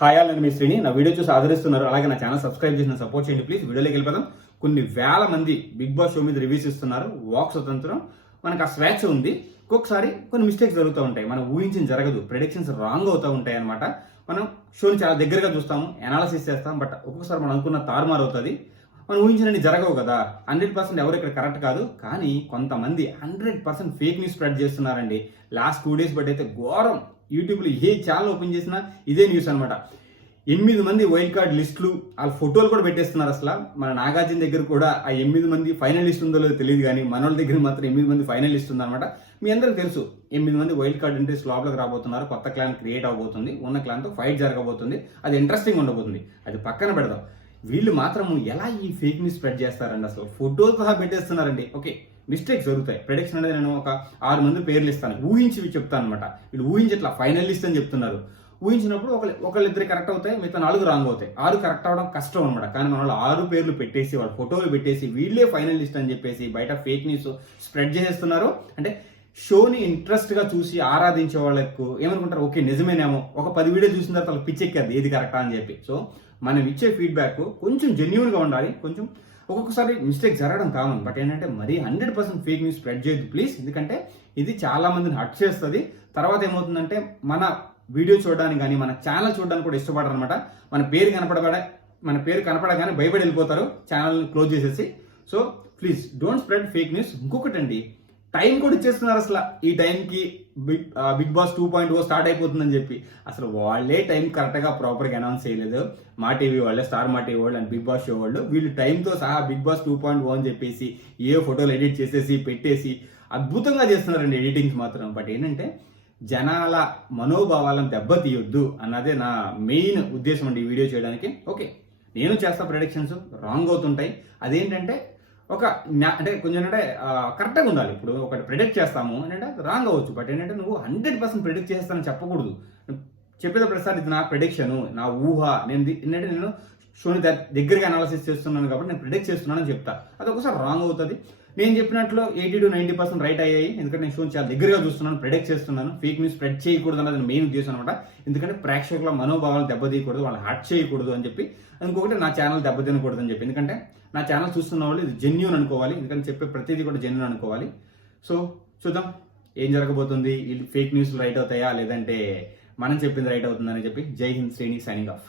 Hi నేను మీ శ్రీని. నా video చూసి ఆదరిస్తున్నారు, అలాగే నా ఛానల్ సబ్స్క్రైబ్ చేసిన సపోర్ట్ చేయండి ప్లీజ్. వీడియోలోకి వెళ్ళిపోదాం. కొన్ని వేల మంది బిగ్ బాస్ షో మీద రివ్యూస్ ఇస్తున్నారు. వాక్ స్వతంత్రం, మనకు ఆ స్వేచ్ఛ ఉంది. ఒక్కొక్కసారి కొన్ని మిస్టేక్స్ జరుగుతూ ఉంటాయి, మనం ఊహించిన జరగదు, ప్రెడిక్షన్స్ రాంగ్ అవుతూ ఉంటాయి అనమాట. మనం షోని చాలా దగ్గరగా చూస్తాము, అనాలిసిస్ చేస్తాం, బట్ ఒక్కొక్కసారి మనం అనుకున్న తారుమారు అవుతుంది. మనం ఊహించినవి జరగవు కదా. 100% ఎవరు ఇక్కడ కరెక్ట్ కాదు, కానీ కొంతమంది 100% ఫేక్ న్యూస్ స్ప్రెడ్ చేస్తున్నారండి. లాస్ట్ 2 days బట్టి అయితే ఘోరం. యూట్యూబ్లో ఏ ఛానల్ ఓపెన్ చేసినా ఇదే న్యూస్ అనమాట. 8 మంది వైల్డ్ కార్డ్ లిస్టులు, వాళ్ళ ఫోటోలు కూడా పెట్టేస్తున్నారు. అసలు మన నాగార్జున దగ్గర కూడా ఆ 8 మంది ఫైనల్ లిస్ట్ ఉందో లేదో తెలియదు, కానీ మన వాళ్ళ దగ్గర మాత్రం 8 మంది ఫైనల్ లిస్ట్ ఉందన్నమాట. మీ అందరికీ తెలుసు 8 మంది వైల్డ్ కార్డ్ ఎంట్రీస్ లోపలికి రాబోతున్నారు. కొత్త క్లాన్ క్రియేట్ అవబోతుంది, ఉన్న క్లాన్తో ఫైట్ జరగబోతుంది. అది ఇంట్రెస్టింగ్ ఉండబోతుంది. అది పక్కన పెడదాం. వీళ్ళు మాత్రము ఎలా ఈ ఫేక్ న్యూస్ స్ప్రెడ్ చేస్తారండి, అసలు ఫోటోలు సహా పెట్టేస్తున్నారండి. ఓకే, మిస్టేక్స్ జరుగుతాయి. ప్రెడిక్షన్ అనేది నేను ఒక 6 మంది పేర్లు ఇస్తాను, ఊహించి చెప్తాను అనమాట. వీళ్ళు ఊహించట్లా, ఫైనల్ లిస్ట్ అని చెప్తున్నారు. ఊహించినప్పుడు ఒకళ్ళిద్దరు కరెక్ట్ అవుతాయి, మిగతా 4 రాంగ్ అవుతాయి. 6 కరెక్ట్ అవడం కష్టం అనమాట. కానీ మన వాళ్ళు 6 పేర్లు పెట్టేసి, వాళ్ళ ఫోటోలు పెట్టేసి, వీళ్ళే ఫైనల్ లిస్ట్ అని చెప్పేసి బయట ఫేక్ న్యూస్ స్ప్రెడ్ చేసేస్తున్నారు. అంటే షోని ఇంట్రెస్ట్ గా చూసి ఆరాధించే వాళ్ళకు ఏమనుకుంటారు, ఓకే నిజమేనేమో, ఒక 10 వీడియో చూసిన తర్వాత వాళ్ళకి పిచ్చెక్కారు ఏది కరెక్టా అని చెప్పి. సో మనం ఇచ్చే ఫీడ్బ్యాక్ కొంచెం జెన్యూన్ గా ఉండాలి. కొంచెం ఒక్కొక్కసారి మిస్టేక్ జరగడం కామన్, బట్ ఏంటంటే మరీ 100% ఫేక్ న్యూస్ స్ప్రెడ్ చేయొద్దు ప్లీజ్. ఎందుకంటే ఇది చాలా మందిని హర్ట్ చేస్తుంది. తర్వాత ఏమవుతుందంటే మన వీడియో చూడడానికి కానీ మన ఛానల్ చూడడానికి కూడా ఇష్టపడరు అనమాట. మన పేరు కనపడగానే భయపడి వెళ్ళిపోతారు, ఛానల్ క్లోజ్ చేసేసి. So please don't spread fake news. ఇంకొకటి అండి, టైం కూడా ఇచ్చేస్తున్నారు. అసలు ఈ టైంకి బిగ్ బాస్ 2.0 స్టార్ట్ అయిపోతుందని చెప్పి అసలు వాళ్ళే టైం కరెక్ట్గా ప్రాపర్గా అనౌన్స్ చేయలేదు. మా టీవీ వాళ్ళే, స్టార్ మా టీవీ వాళ్ళు అండ్ బిగ్ బాస్ షో వాళ్ళు, వీళ్ళు టైంతో సహా బిగ్ బాస్ 2.0 అని చెప్పేసి ఏ ఫోటోలు ఎడిట్ చేసేసి పెట్టేసి అద్భుతంగా చేస్తున్నారండి ఎడిటింగ్స్ మాత్రం. బట్ ఏంటంటే జనాల మనోభావాలను దెబ్బతీయొద్దు అన్నదే నా మెయిన్ ఉద్దేశం అండి ఈ వీడియో చేయడానికి. ఓకే, నేను చేస్తా, ప్రెడిక్షన్స్ రాంగ్ అవుతుంటాయి. అదేంటంటే అంటే కొంచెం అంటే కరెక్ట్గా ఉండాలి. ఇప్పుడు ఒకటి ప్రెడిక్ట్ చేస్తాము అంటే రాంగ్ అవ్వచ్చు, బట్ ఏంటంటే నువ్వు 100% ప్రెడిక్ట్ చేస్తానని చెప్పకూడదు. చెప్పేటప్పుడు సార్ ఇది నా ప్రెడిక్షన్, నా ఊహ, నేను షోని దగ్గరగా అనాలిసిస్ చేస్తున్నాను కాబట్టి నేను ప్రెడిక్ట్ చేస్తున్నానని చెప్తా. అది ఒకసారి రాంగ్ అవుతుంది. నేను చెప్పినట్లు 80 to 90% రైట్ అయ్యాయి, ఎందుకంటే నేను షోని చాలా దగ్గరగా చూస్తున్నాను, ప్రెడిక్ట్ చేస్తున్నాను. ఫేక్ న్యూస్ స్ప్రెడ్ చేయకూడదు అన్నది మెయిన్ ఉద్దేశం అనమాట. ఎందుకంటే ప్రేక్షకుల మనోభావాలు దెబ్బతీయకూడదు, వాళ్ళు హర్ట్ చేయకూడదు అని చెప్పి. ఇంకొకటి నా ఛానల్ దెబ్బతినకూడదు అని చెప్పి, ఎందుకంటే నా ఛానల్ చూస్తున్న వాళ్ళు ఇది జెన్యూన్ అనుకోవాలి, ఎందుకంటే చెప్పే ప్రతిదీ కూడా జెన్యూన్ అనుకోవాలి. సో చూద్దాం ఏం జరగబోతుంది, ఫేక్ న్యూస్ రైట్ అవుతాయా లేదంటే మనం చెప్పింది రైట్ అవుతుందని చెప్పి. జై హింద్, శ్రేణి సైనింగ్ ఆఫ్.